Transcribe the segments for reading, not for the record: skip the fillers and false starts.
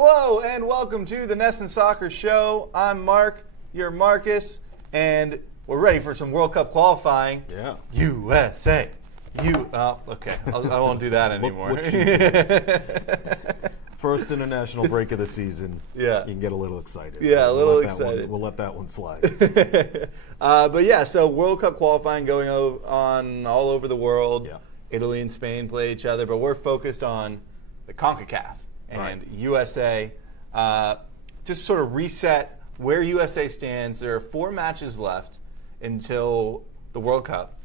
Hello and welcome to the NESN Soccer Show. I'm Mark, you're Marcus, and we're ready for some World Cup qualifying. Yeah. USA. Okay. I won't do that anymore. First international break of the season. Yeah. You can get a little excited. Yeah, a little excited. We'll let that one slide. But yeah, so World Cup qualifying going on all over the world. Yeah. Italy and Spain play each other, but we're focused on the CONCACAF and Right. USA. Just sort of reset where USA stands. There are 4 matches left until the World Cup.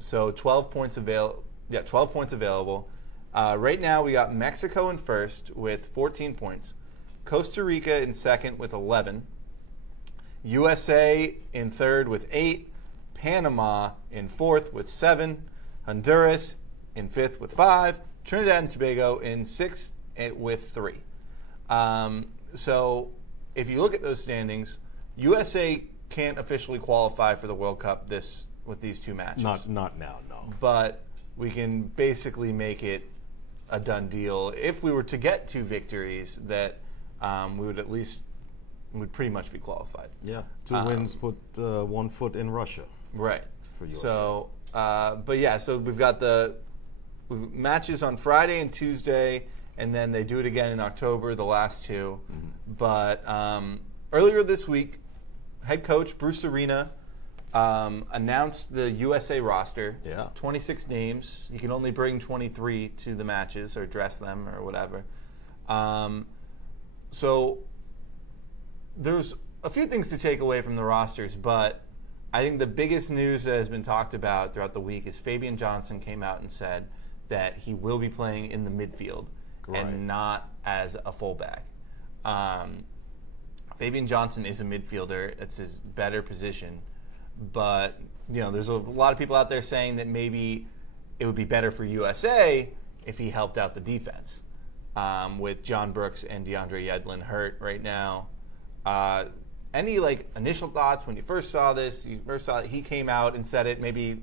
So 12 points available. Yeah, 12 points available. Right now we got Mexico in first with 14 points, Costa Rica in second with 11, USA in third with 8, Panama in fourth with 7, Honduras in fifth with 5, Trinidad and Tobago in sixth with 3. So if you look at those standings, USA can't officially qualify for the World Cup with these 2 matches. Not now, no. But we can basically make it a done deal. If we were to get 2 victories, that we would pretty much be qualified. Yeah, 2 wins put 1 foot in Russia. Right. For USA. So, but yeah, so we've got the matches on Friday and Tuesday, and then they do it again in October, the last 2. Mm-hmm. But earlier this week, head coach Bruce Arena announced the USA roster. Yeah. 26 names. You can only bring 23 to the matches or dress them or whatever. So there's a few things to take away from the rosters, but I think the biggest news that has been talked about throughout the week is Fabien Johnson came out and said that he will be playing in the midfield and not as a fullback. Fabien Johnson is a midfielder. It's his better position. But, there's a lot of people out there saying that maybe it would be better for USA if he helped out the defense with John Brooks and DeAndre Yedlin hurt right now. Any initial thoughts when you first saw this? You first saw that he came out and said it. Maybe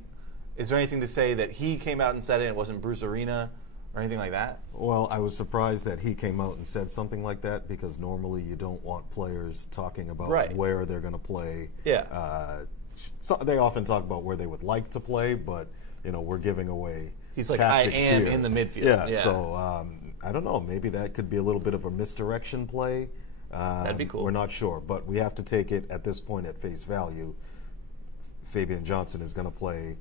is there anything to say that he came out and said it? It wasn't Bruce Arena or anything like that? Well, I was surprised that he came out and said something like that because normally you don't want players talking about where they're going to play. Yeah. So they often talk about where they would like to play, but we're giving away. He's like, I am here. in the midfield. Yeah. So I don't know. Maybe that could be a little bit of a misdirection play. That'd be cool. We're not sure, but we have to take it at this point at face value. Fabien Johnson is going to play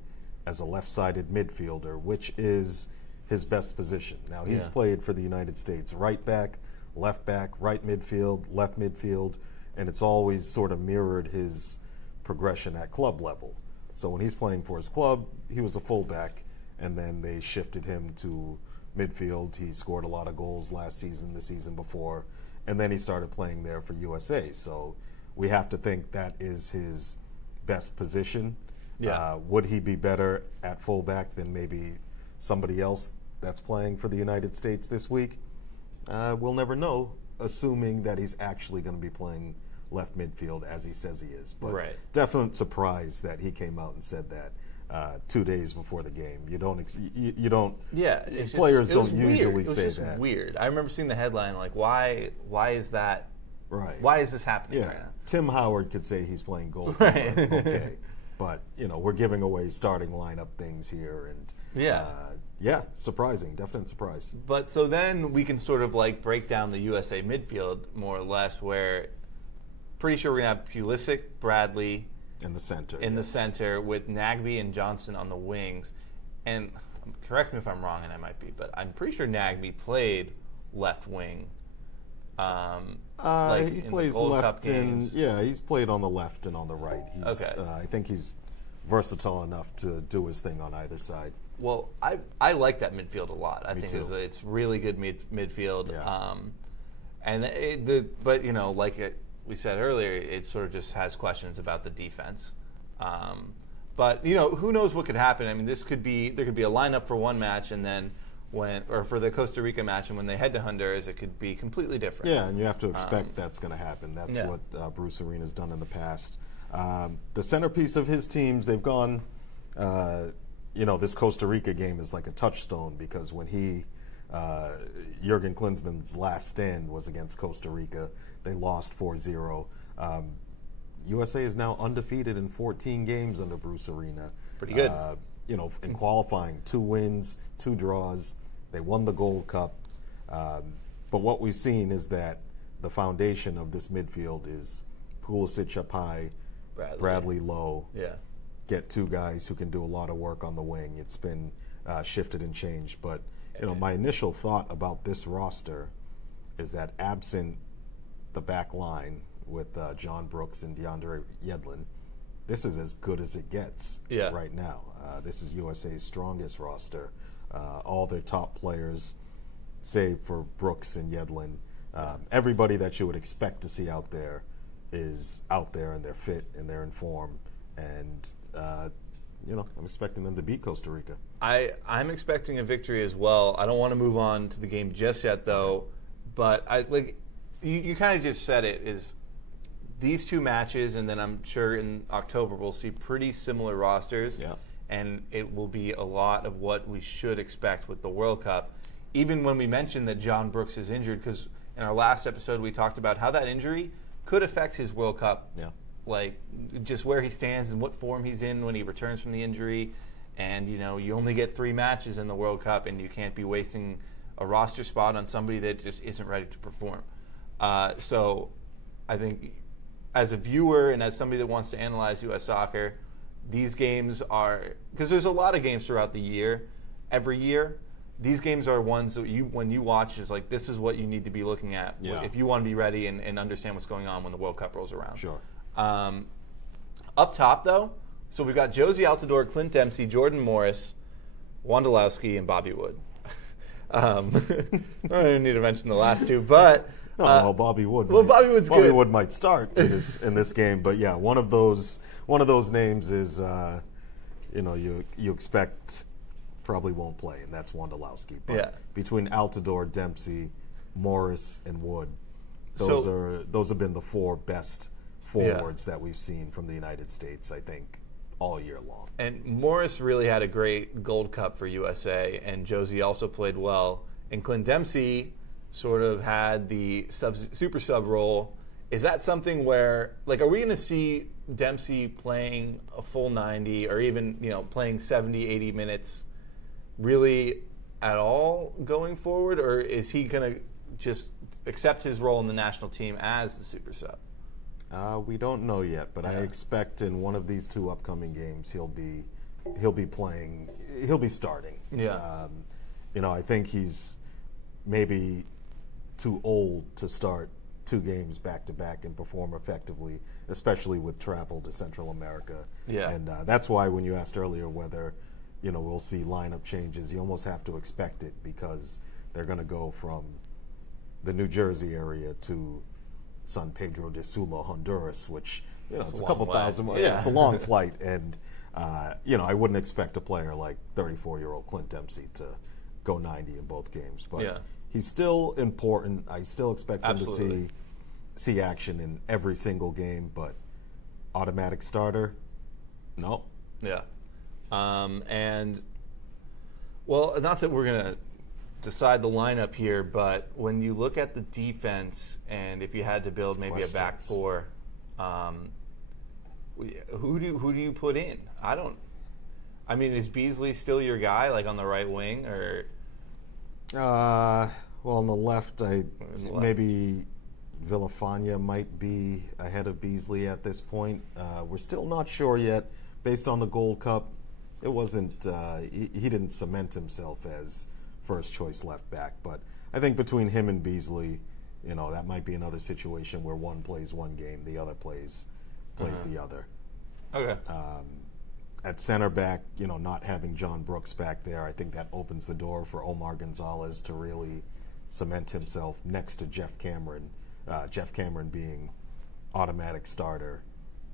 as a left-sided midfielder, which is his best position. Now, he's played for the United States right back, right midfield, left midfield, and it's always sort of mirrored his progression at club level. So when he's playing for his club, he was a fullback, and then they shifted him to midfield. He scored a lot of goals last season, the season before, and then he started playing there for USA. So we have to think that is his best position. Yeah. Would he be better at fullback than maybe somebody else that's playing for the United States this week? We'll never know, assuming that he's actually going to be playing left midfield as he says he is. But definite surprise that he came out and said that 2 days before the game. You don't. Yeah, players don't usually say that. It was just weird. I remember seeing the headline like, why is that? Right. Why is this happening? Yeah. Right now? Tim Howard could say he's playing goalkeeper. Okay. But we're giving away starting lineup things here, and surprising, definite surprise. But so then we can sort of break down the USA midfield more or less, where pretty sure we're gonna have Pulisic, Bradley in the center. The center with Nagbe and Johnson on the wings, and correct me if I'm wrong, and I might be, but I'm pretty sure Nagbe played left wing. He plays left and he's played on the left and on the right. I think he's versatile enough to do his thing on either side. Well, I like that midfield a lot. I Me think too. It's really good midfield. Yeah. But we said earlier, it sort of just has questions about the defense. But who knows what could happen? I mean, there could be a lineup for one match, and then for the Costa Rica match, and when they head to Honduras, it could be completely different. Yeah, and you have to expect that's going to happen. That's what Bruce Arena's done in the past. The centerpiece of his teams, they've gone. This Costa Rica game is like a touchstone because when he Jurgen Klinsmann's last stand was against Costa Rica. They lost 4-0. USA is now undefeated in 14 games under Bruce Arena. Pretty good. In qualifying, 2 wins, 2 draws. They won the Gold Cup. But what we've seen is that the foundation of this midfield is Pulisic up high, Bradley low. Yeah. Get 2 guys who can do a lot of work on the wing. It's been shifted and changed. But, my initial thought about this roster is that absent the back line with John Brooks and DeAndre Yedlin, this is as good as it gets right now. This is USA's strongest roster. All their top players, save for Brooks and Yedlin, everybody that you would expect to see out there is out there, and they're fit and they're in form. And, I'm expecting them to beat Costa Rica. I'm expecting a victory as well. I don't want to move on to the game just yet, though. But you kind of just said it, is these 2 matches, and then I'm sure in October we'll see pretty similar rosters. Yeah. And it will be a lot of what we should expect with the World Cup. Even when we mentioned that John Brooks is injured, because in our last episode we talked about how that injury could affect his World Cup. Yeah. Like just where he stands and what form he's in when he returns from the injury. And, you only get 3 matches in the World Cup, and you can't be wasting a roster spot on somebody that just isn't ready to perform. So I think as a viewer and as somebody that wants to analyze U.S. soccer, these games are, because there's a lot of games throughout the year, every year. These games are ones that when you watch, it's like, this is what you need to be looking at if you want to be ready and understand what's going on when the World Cup rolls around. Sure. Up top, though, so we've got Josie Altidore, Clint Dempsey, Jordan Morris, Wondolowski, and Bobby Wood. I don't even need to mention the last 2, but Bobby Wood. Bobby Wood's good. Bobby Wood might start in this game, but yeah, one of those names is you expect probably won't play, and that's Wondolowski. But between Altidore, Dempsey, Morris, and Wood, those have been the 4 best forwards that we've seen from the United States, I think, all year long. And Morris really had a great Gold Cup for USA, and Josie also played well. And Clint Dempsey sort of had the super sub role. Is that something where, are we going to see Dempsey playing a full 90 or even, playing 70, 80 minutes really at all going forward? Or is he going to just accept his role in the national team as the super sub? We don't know yet, but I expect in one of these 2 upcoming games he'll be playing. He'll be starting. Yeah. I think he's maybe too old to start 2 games back to back and perform effectively, especially with travel to Central America. Yeah. And that's why when you asked earlier whether we'll see lineup changes, you almost have to expect it, because they're going to go from the New Jersey area to San Pedro de Sula, Honduras, which it's a couple thousand. Yeah, it's a long flight, and I wouldn't expect a player like 34-year-old Clint Dempsey to go 90 in both games. But he's still important. I still expect him to see action in every single game. But automatic starter, no. Yeah, and not that we're gonna decide the lineup here, but when you look at the defense, and if you had to build maybe a back 4, who do you put in? Is Beasley still your guy, on the right wing, or? On the left, maybe Villafania might be ahead of Beasley at this point. We're still not sure yet. Based on the Gold Cup, it wasn't. He didn't cement himself as first choice left back, but I think between him and Beasley, that might be another situation where one plays one game, the other plays the other. Okay. At center back, not having John Brooks back there, I think that opens the door for Omar Gonzalez to really cement himself next to Jeff Cameron. Jeff Cameron being automatic starter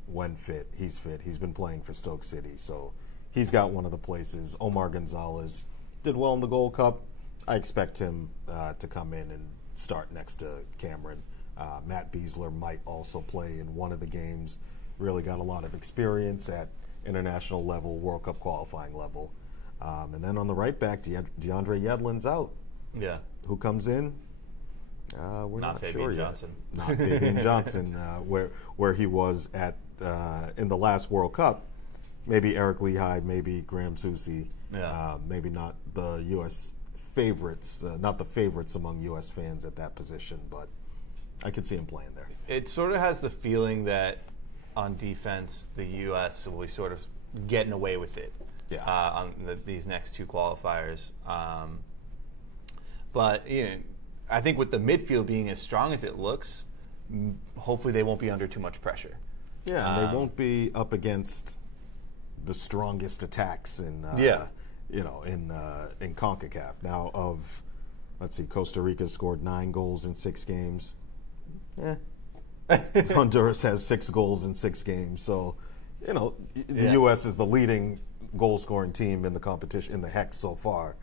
when fit. He's fit. He's been playing for Stoke City, so he's got one of the places. Omar Gonzalez did well in the Gold Cup. I expect him to come in and start next to Cameron. Matt Beasler might also play in one of the games. Really got a lot of experience at international level, World Cup qualifying level. And then on the right back, DeAndre Yedlin's out. Yeah. Who comes in? We're not Fabien sure Johnson. yet. Not Fabien Johnson, where he was at in the last World Cup. Maybe Eric Lehigh, maybe Graham Susi. Yeah. Maybe not the U.S. favorites, not the favorites among U.S. fans at that position, but I could see him playing there. It sort of has the feeling that on defense, the U.S. will be sort of getting away with it on these next two qualifiers. But I think with the midfield being as strong as it looks, hopefully they won't be under too much pressure. Yeah, and they won't be up against the strongest attacks in in CONCACAF. Now, let's see, Costa Rica scored 9 goals in 6 games. Honduras has 6 goals in 6 games. So, the U.S. is the leading goal-scoring team in the competition in the Hex so far.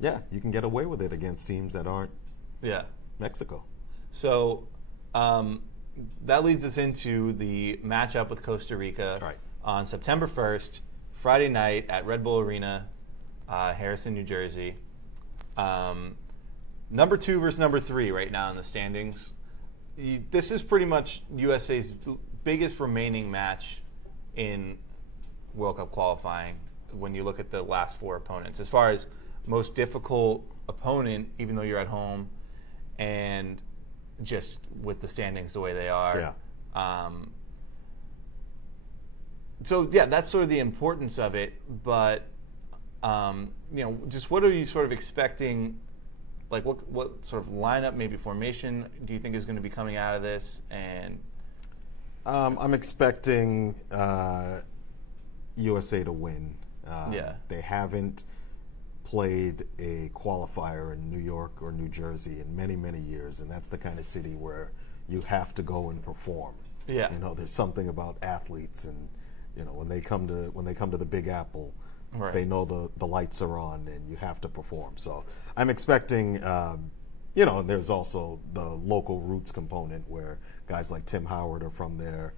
You can get away with it against teams that aren't Mexico. So that leads us into the matchup with Costa Rica on September 1st, Friday night at Red Bull Arena, Harrison, New Jersey. Number 2 versus number 3 right now in the standings. This is pretty much USA's biggest remaining match in World Cup qualifying when you look at the last 4 opponents. As far as most difficult opponent, even though you're at home, and just with the standings the way they are. That's sort of the importance of it. But just what are you sort of expecting? Like what sort of lineup, maybe formation, do you think is going to be coming out of this? And I'm expecting USA to win. They haven't played a qualifier in New York or New Jersey in many, many years, and that's the kind of city where you have to go and perform. There's something about athletes, and when they come to the Big Apple, they know the lights are on and you have to perform. So I'm expecting, and there's also the local roots component where guys like Tim Howard are from there,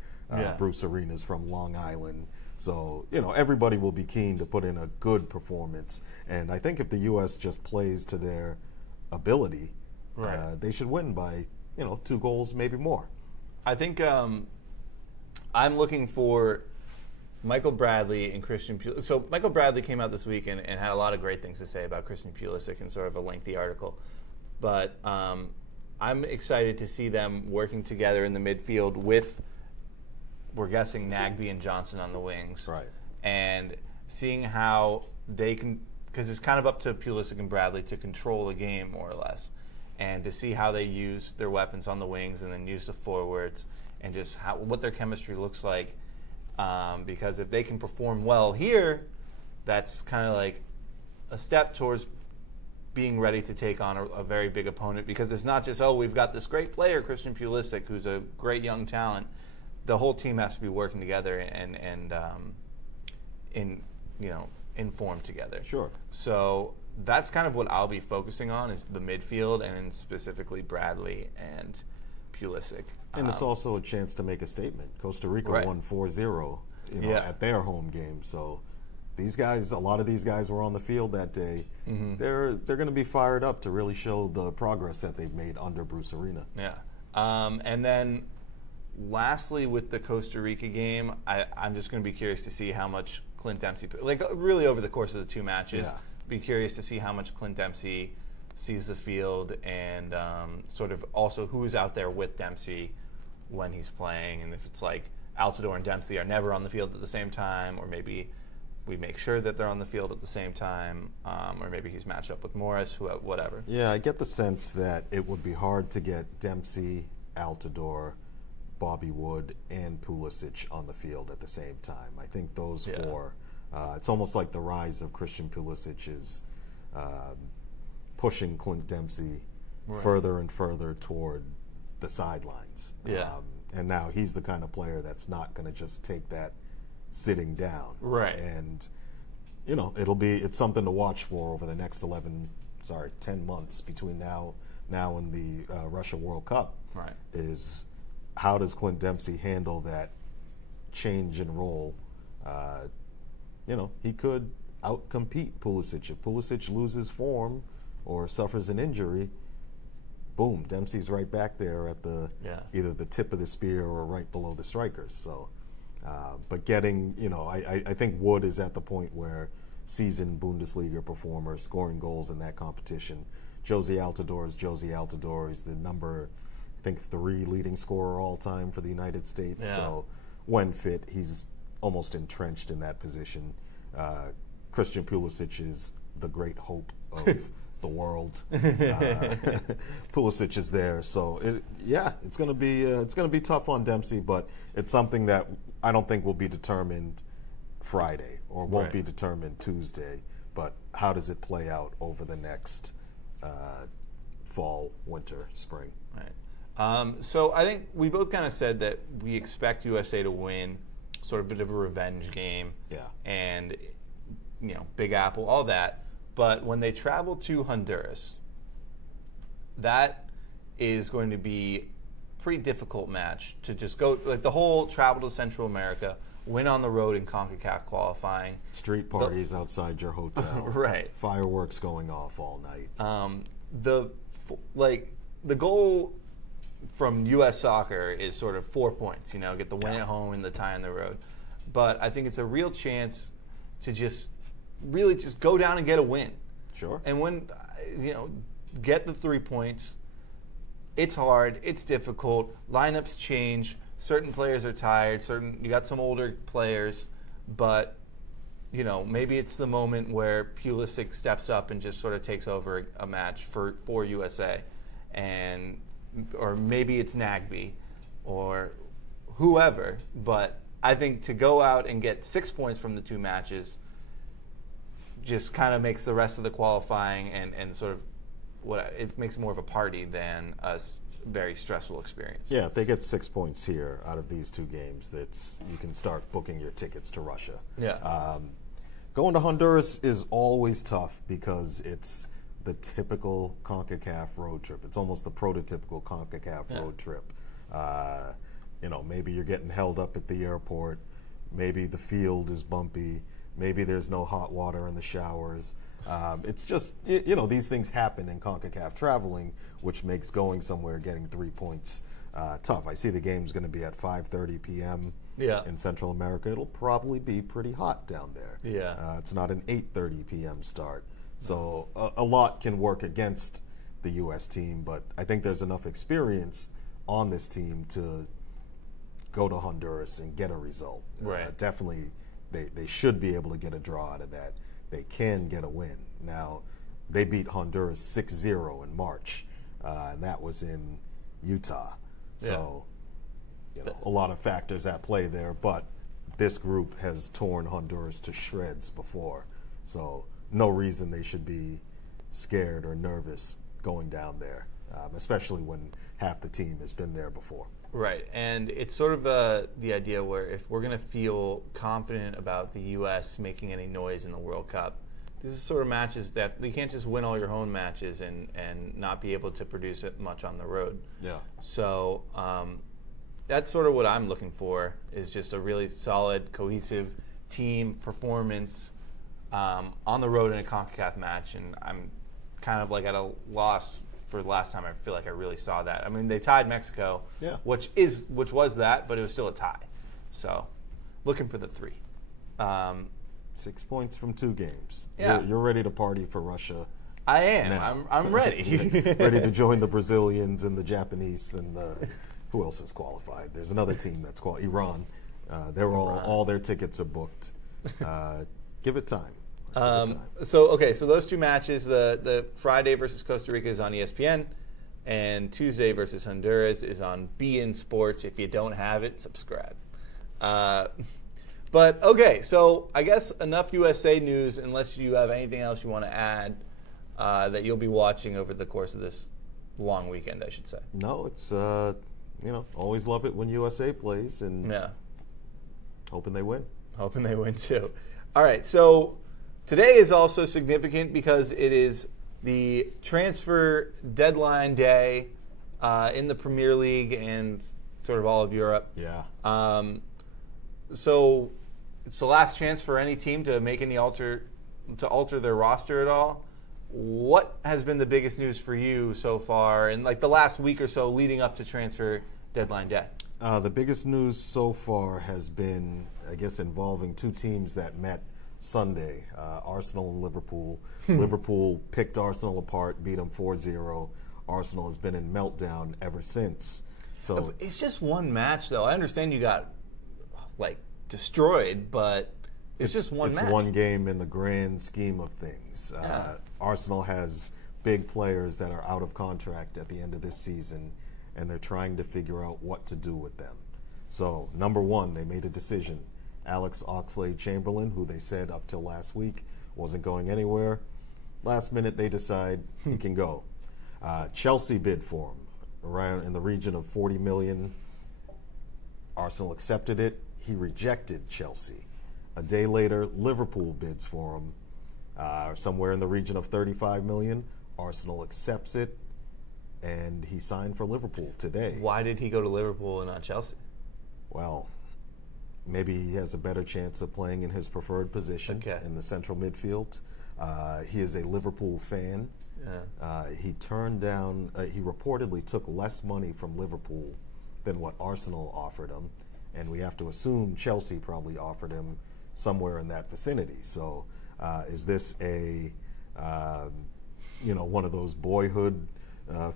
Bruce Arena's from Long Island. So, everybody will be keen to put in a good performance. And I think if the U.S. just plays to their ability, they should win by, 2 goals, maybe more. I think I'm looking for Michael Bradley and Christian Pulisic. So Michael Bradley came out this week and had a lot of great things to say about Christian Pulisic in sort of a lengthy article. But I'm excited to see them working together in the midfield with, we're guessing, Nagbe and Johnson on the wings. And seeing how they can, because it's kind of up to Pulisic and Bradley to control the game more or less, and to see how they use their weapons on the wings and then use the forwards, and just what their chemistry looks like. Because if they can perform well here, that's kind of like a step towards being ready to take on a very big opponent, because it's not just, we've got this great player, Christian Pulisic, who's a great young talent. The whole team has to be working together and in form together. So that's kind of what I'll be focusing on, is the midfield, and specifically Bradley and Pulisic. And it's also a chance to make a statement. Costa Rica won 4-0 at their home game. So these guys, a lot of these guys were on the field that day. They're going to be fired up to really show the progress that they've made under Bruce Arena. And then lastly, with the Costa Rica game, I'm just going to be curious to see how much Clint Dempsey, really over the course of the 2 matches, be curious to see how much Clint Dempsey sees the field, and sort of also who's out there with Dempsey when he's playing, and if it's like Altidore and Dempsey are never on the field at the same time, or maybe we make sure that they're on the field at the same time, or maybe he's matched up with Morris, whatever. I get the sense that it would be hard to get Dempsey, Altidore, Bobby Wood, and Pulisic on the field at the same time. I think those 4, it's almost like the rise of Christian Pulisic is pushing Clint Dempsey further and further toward the sidelines. And now he's the kind of player that's not going to just take that sitting down. And, it's something to watch for over the next 10 months between now and the Russia World Cup. Is how does Clint Dempsey handle that change in role? He could outcompete Pulisic. If Pulisic loses form, or suffers an injury, boom, Dempsey's right back there at the either the tip of the spear or right below the strikers. So, but getting, I think Wood is at the point where seasoned Bundesliga performer, scoring goals in that competition. Josie Altidore is Josie Altidore. He's the number, I think, 3 leading scorer all time for the United States. Yeah. So when fit, he's almost entrenched in that position. Christian Pulisic is the great hope of the world. Pulisic is there, so it's going to be tough on Dempsey, but it's something that I don't think will be determined Friday or won't be determined Tuesday. But how does it play out over the next fall, winter, spring? Right. So I think we both kind of said that we expect USA to win, sort of a bit of a revenge game. Yeah. And Big Apple, all that. But when they travel to Honduras, that is going to be a pretty difficult match to just go, like the whole travel to Central America, win on the road in CONCACAF qualifying. Street parties outside your hotel. Right. Fireworks going off all night. The goal from U.S. soccer is sort of 4 points, get the win at home and the tie on the road. But I think it's a real chance to just really just go down and get a win. Sure. And when, get the 3 points. It's hard. It's difficult. Lineups change. Certain players are tired. You got some older players, but maybe it's the moment where Pulisic steps up and just sort of takes over a match for USA, or maybe it's Nagby, or whoever. But I think to go out and get 6 points from the 2 matches just kind of makes the rest of the qualifying and sort of it makes more of a party than a very stressful experience. Yeah, if they get 6 points here out of these 2 games, you can start booking your tickets to Russia. Yeah. Going to Honduras is always tough because it's the typical CONCACAF road trip. It's almost the prototypical CONCACAF road trip. Maybe you're getting held up at the airport. Maybe the field is bumpy. Maybe there's no hot water in the showers. It's just, these things happen in CONCACAF traveling, which makes going somewhere, getting 3 points tough. I see the game's going to be at 5:30 p.m. in Central America. It'll probably be pretty hot down there. Yeah. It's not an 8:30 p.m. start. So a lot can work against the U.S. team, but I think there's enough experience on this team to go to Honduras and get a result. Right. Definitely, they should be able to get a draw out of that. They can get a win. Now, they beat Honduras 6-0 in March, and that was in Utah. So, a lot of factors at play there, but this group has torn Honduras to shreds before. So, no reason they should be scared or nervous going down there, especially when half the team has been there before. Right, and it's sort of the idea where if we're going to feel confident about the U.S. making any noise in the World Cup, these are sort of matches that you can't just win all your home matches and not be able to produce it much on the road. Yeah. So that's sort of what I'm looking for, is just a really solid, cohesive team performance on the road in a CONCACAF match, and I'm kind of like at a loss for the last time I feel like I really saw that. I mean, they tied Mexico, which was that, but it was still a tie. So, looking for the 3. 6 points from 2 games. Yeah. You're ready to party for Russia. I am. Now. I'm ready. Ready to join the Brazilians and the Japanese and who else is qualified? There's another team that's called Iran. All their tickets are booked. Give it time. So those 2 matches, the Friday versus Costa Rica is on ESPN, and Tuesday versus Honduras is on beIN Sports. If you don't have it, subscribe. But okay, so I guess enough USA news, unless you have anything else you want to add that you'll be watching over the course of this long weekend, I should say. No, it's always love it when USA plays, and hoping they win. Hoping they win too. All right, so today is also significant because it is the transfer deadline day in the Premier League and sort of all of Europe. Yeah. So it's the last chance for any team to make any alter their roster at all. what has been the biggest news for you so far in like the last week or so leading up to transfer deadline day? The biggest news so far has been, I guess, involving two teams that met Sunday, Arsenal and Liverpool. Liverpool picked Arsenal apart, beat them 4-0. Arsenal has been in meltdown ever since. So it's just one match, though. I understand you got like destroyed, but it's just one match. It's one game in the grand scheme of things. Arsenal has big players that are out of contract at the end of this season, and they're trying to figure out what to do with them. So, number one, they made a decision. Alex Oxlade-Chamberlain, who they said up till last week wasn't going anywhere, last minute they decide he can go. Chelsea bid for him around in the region of $40 million. Arsenal accepted it. He rejected Chelsea. A day later, Liverpool bids for him somewhere in the region of $35 million. Arsenal accepts it, and he signed for Liverpool today. Why did he go to Liverpool and not Chelsea? Well, maybe he has a better chance of playing in his preferred position in the central midfield. He is a Liverpool fan. He turned down, he reportedly took less money from Liverpool than what Arsenal offered him, and we have to assume Chelsea probably offered him somewhere in that vicinity. So is this a, one of those boyhood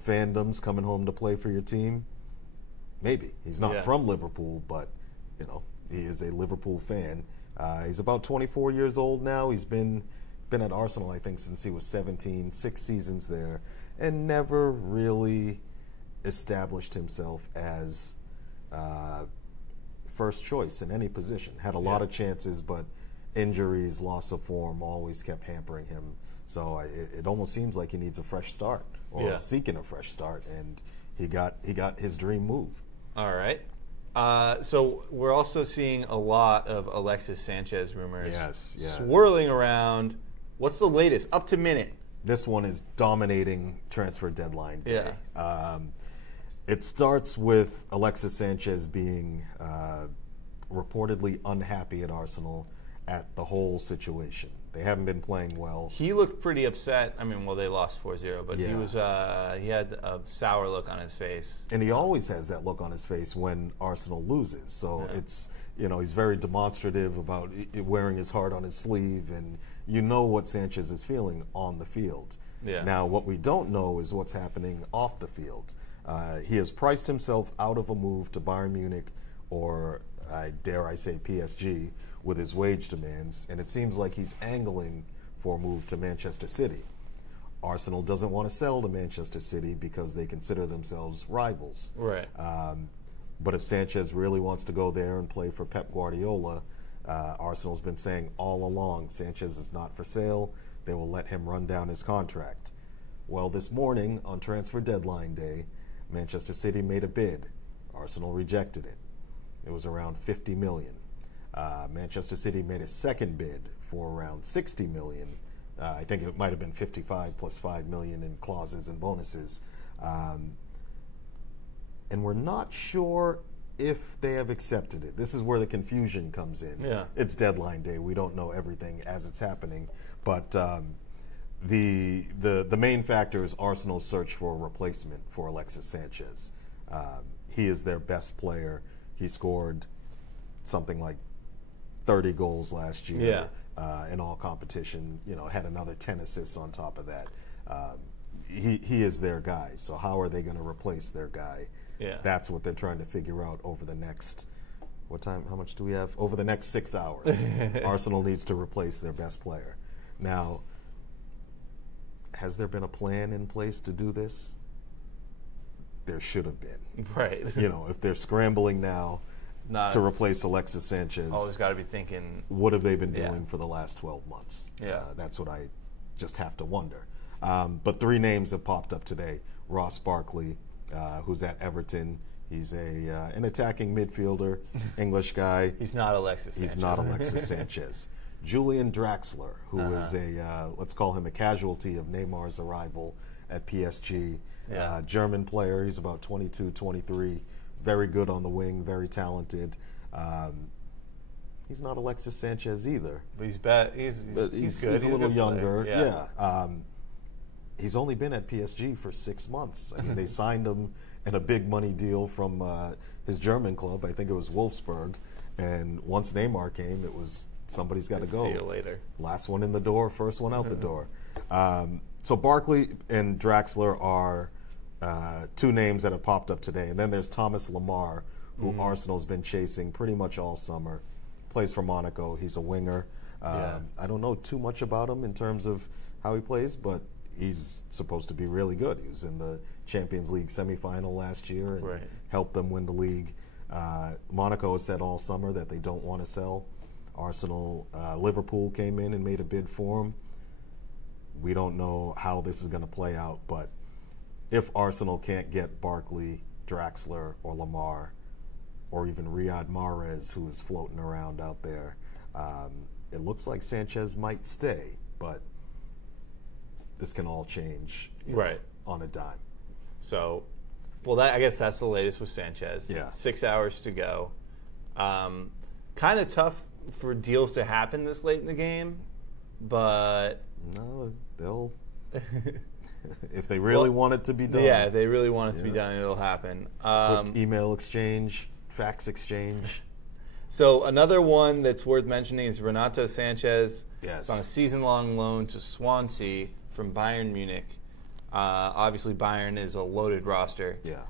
fandoms coming home to play for your team? Maybe. He's not from Liverpool, but, he is a Liverpool fan. He's about 24 years old now. He's been at Arsenal, I think, since he was 17, 6 seasons there, and never really established himself as first choice in any position. Had a lot of chances, but injuries, loss of form always kept hampering him. So it almost seems like he needs a fresh start, or seeking a fresh start, and he got his dream move. All right. So we're also seeing a lot of Alexis Sanchez rumors swirling around. What's the latest? Up to minute. This one is dominating transfer deadline day. It starts with Alexis Sanchez being reportedly unhappy at Arsenal at the whole situation. They haven't been playing well. He looked pretty upset. I mean, well, they lost 4-0, but he had a sour look on his face. And he always has that look on his face when Arsenal loses. So it's, he's very demonstrative about wearing his heart on his sleeve, and you know what Sanchez is feeling on the field. Now, what we don't know is what's happening off the field. He has priced himself out of a move to Bayern Munich, or dare I say PSG, with his wage demands, and it seems like he's angling for a move to Manchester City. Arsenal doesn't want to sell to Manchester City because they consider themselves rivals. Right. But if Sanchez really wants to go there and play for Pep Guardiola, Arsenal's been saying all along Sanchez is not for sale. They will let him run down his contract. Well, this morning on transfer deadline day, Manchester City made a bid. Arsenal rejected it. It was around $50 million. Manchester City made a second bid for around $60 million. I think it might have been 55 plus $5 million in clauses and bonuses. And we're not sure if they have accepted it. This is where the confusion comes in. It's deadline day. We don't know everything as it's happening. But the main factor is Arsenal's search for a replacement for Alexis Sanchez. He is their best player. He scored something like 30 goals last year in all competition. Had another 10 assists on top of that. He is their guy. So how are they going to replace their guy? That's what they're trying to figure out over the next, how much do we have? Over the next 6 hours. Arsenal needs to replace their best player. Now, has there been a plan in place to do this? There should have been. Right. If they're scrambling now to replace Alexis Sanchez, always got to be thinking, what have they been doing for the last 12 months? Yeah. That's what I just have to wonder. But 3 names have popped up today. Ross Barkley, who's at Everton. He's an attacking midfielder, English guy. He's not Alexis Sanchez. He's not Alexis Sanchez. Julian Draxler, who is let's call him a casualty of Neymar's arrival at PSG. German player. He's about 22, 23. Very good on the wing, very talented. He's not Alexis Sanchez either. But he's good. He's a little younger. he's only been at PSG for 6 months. I mean, they signed him in a big money deal from his German club. I think it was Wolfsburg. And once Neymar came, it was somebody's got to go. See you later. Last one in the door, first one out the door. So Barkley and Draxler are two names that have popped up today. And then there's Thomas Lemar, who Arsenal's been chasing pretty much all summer. Plays for Monaco. He's a winger. I don't know too much about him in terms of how he plays, but he's supposed to be really good. He was in the Champions League semifinal last year and helped them win the league. Monaco has said all summer that they don't want to sell. Arsenal, Liverpool came in and made a bid for him. We don't know how this is going to play out, but if Arsenal can't get Barkley, Draxler, or Lemar, or even Riyad Mahrez, who is floating around out there, it looks like Sanchez might stay, but this can all change on a dime. So, well, I guess that's the latest with Sanchez. Yeah. 6 hours to go. Kind of tough for deals to happen this late in the game, but... No, they'll... if they really want it to be done. Yeah, if they really want it to be done, it'll happen. Quick email exchange, fax exchange. So another one that's worth mentioning is Renato Sanches. Yes. It's on a season-long loan to Swansea from Bayern Munich. Obviously, Bayern is a loaded roster. Yeah.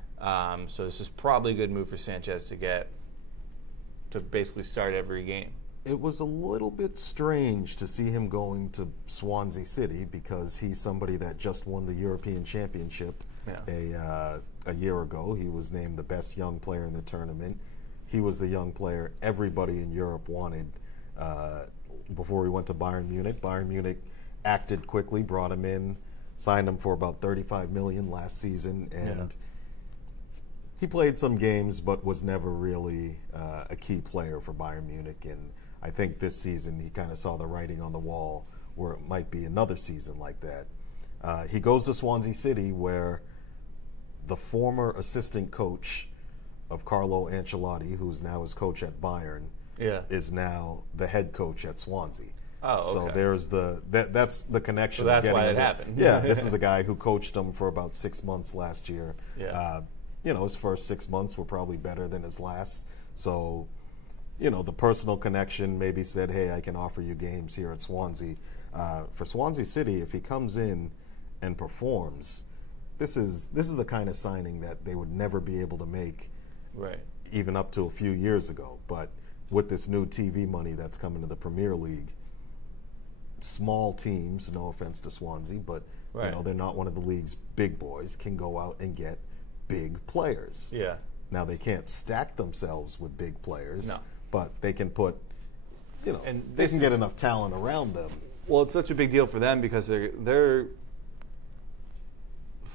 So this is probably a good move for Sanchez to basically start every game. It was a little bit strange to see him going to Swansea City because he's somebody that just won the European Championship a year ago. He was named the best young player in the tournament. He was the young player everybody in Europe wanted before he went to Bayern Munich. Bayern Munich acted quickly, brought him in, signed him for about $35 million last season, and he played some games but was never really a key player for Bayern Munich. And I think this season he kind of saw the writing on the wall where it might be another season like that. He goes to Swansea City, where the former assistant coach of Carlo Ancelotti, who's now his coach at Bayern, is now the head coach at Swansea. Oh, okay. So there's that's the connection. So that's why it happened. Yeah, this is a guy who coached him for about 6 months last year. Yeah. His first 6 months were probably better than his last. So, the personal connection maybe said, hey, I can offer you games here at Swansea. For Swansea City, if he comes in and performs, this is the kind of signing that they would never be able to make even up to a few years ago. But with this new TV money that's coming to the Premier League, small teams, no offense to Swansea, but they're not one of the league's big boys, can go out and get big players. Yeah. Now they can't stack themselves with big players, No. but they can put, and they can get enough talent around them. Well, it's such a big deal for them because they're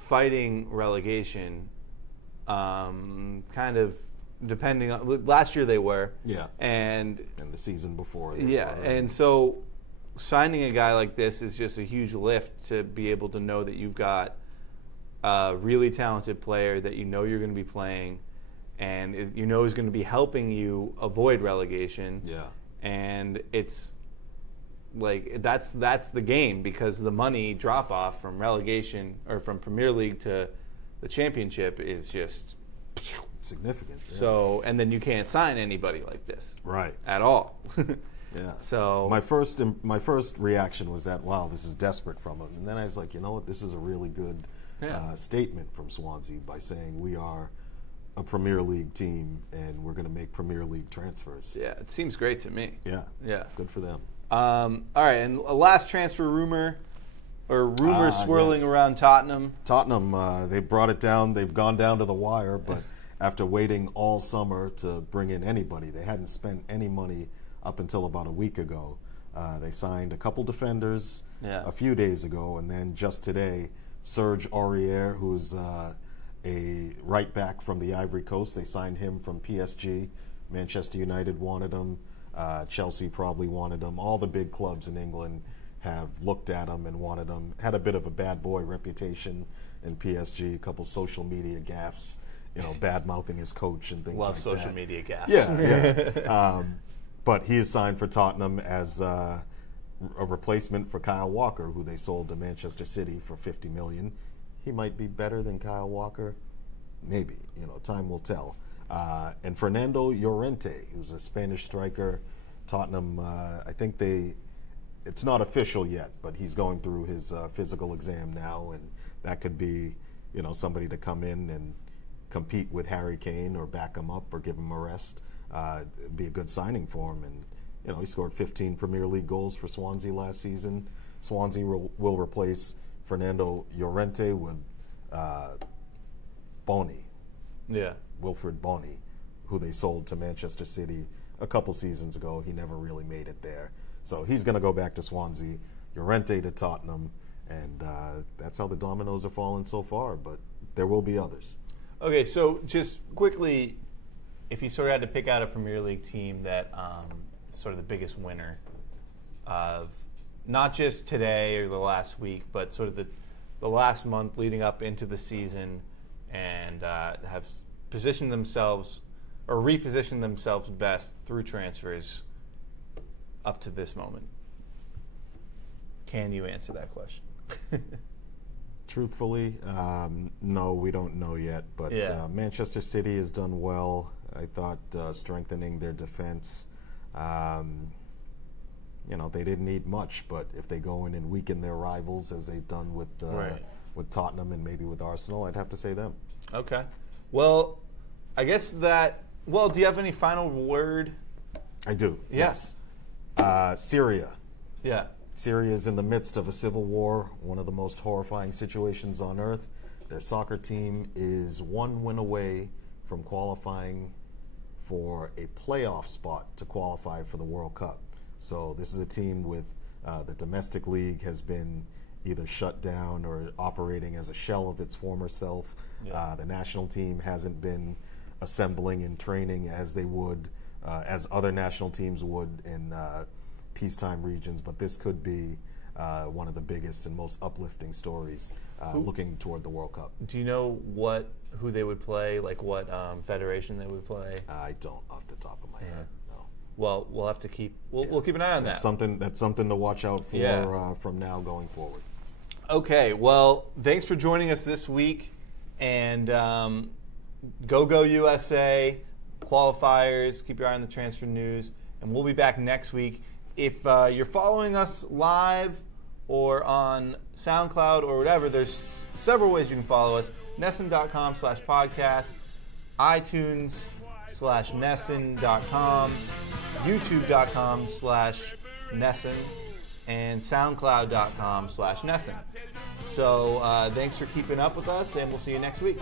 fighting relegation, kind of depending on. Last year they were, and the season before, and so signing a guy like this is just a huge lift to be able to know that you've got a really talented player that you're going to be playing, and is going to be helping you avoid relegation. Yeah, and it's like that's the game, because the money drop off from relegation or from Premier League to the Championship is just significant. Yeah. So, and then you can't sign anybody like this, at all. Yeah. So my first reaction was that, wow, this is desperate from him, and then I was like, you know what, this is a really good statement from Swansea by saying we are a Premier League team and we're going to make Premier League transfers. Yeah, it seems great to me. Yeah. Good for them. All right, and a last transfer rumor swirling around Tottenham. Tottenham, they brought it down. They've gone down to the wire, but after waiting all summer to bring in anybody, they hadn't spent any money up until about a week ago. They signed a couple defenders a few days ago, and then just today, Serge Aurier, who's a right back from the Ivory Coast. They signed him from PSG. Manchester United wanted him. Chelsea probably wanted him. All the big clubs in England have looked at him and wanted him. Had a bit of a bad boy reputation in PSG, a couple social media gaffes, bad-mouthing his coach and things like that. Love social media gaffes. Yeah. But he is signed for Tottenham as a replacement for Kyle Walker, who they sold to Manchester City for $50 million. He might be better than Kyle Walker. Maybe. Time will tell. And Fernando Llorente, who's a Spanish striker. Tottenham, I think it's not official yet, but he's going through his physical exam now, and that could be, somebody to come in and compete with Harry Kane or back him up or give him a rest. It'd be a good signing for him. And, he scored 15 Premier League goals for Swansea last season. Swansea will replace Fernando Llorente with Boni. Yeah. Wilfred Boni, who they sold to Manchester City a couple seasons ago. He never really made it there. So he's going to go back to Swansea, Llorente to Tottenham, and that's how the dominoes are falling so far, but there will be others. Okay, so just quickly, if you sort of had to pick out a Premier League team that sort of the biggest winner of not just today or the last week, but sort of the last month leading up into the season, and have positioned themselves or repositioned themselves best through transfers up to this moment. Can you answer that question? Truthfully, no, we don't know yet. But Manchester City has done well. I thought strengthening their defense. They didn't need much, but if they go in and weaken their rivals as they've done with Tottenham and maybe with Arsenal, I'd have to say them. Okay. Well, I guess that. Well, do you have any final word? I do. Yes. Syria. Yeah. Syria is in the midst of a civil war, one of the most horrifying situations on earth. Their soccer team is one win away from qualifying for a playoff spot to qualify for the World Cup. So this is a team with the domestic league has been either shut down or operating as a shell of its former self. Yeah. The national team hasn't been assembling and training as they would, as other national teams would in peacetime regions, but this could be one of the biggest and most uplifting stories looking toward the World Cup. Do you know who they would play, like what federation they would play? I don't off the top of my head, no. Well, we'll have to keep, we'll keep an eye on that. That's something to watch out for from now going forward. Okay, well, thanks for joining us this week, and go USA, qualifiers, keep your eye on the transfer news, and we'll be back next week. If you're following us live or on SoundCloud or whatever, there's several ways you can follow us. NESN.com/podcast, iTunes/NESN.com, YouTube.com/NESN, and SoundCloud.com/NESN. So thanks for keeping up with us, and we'll see you next week.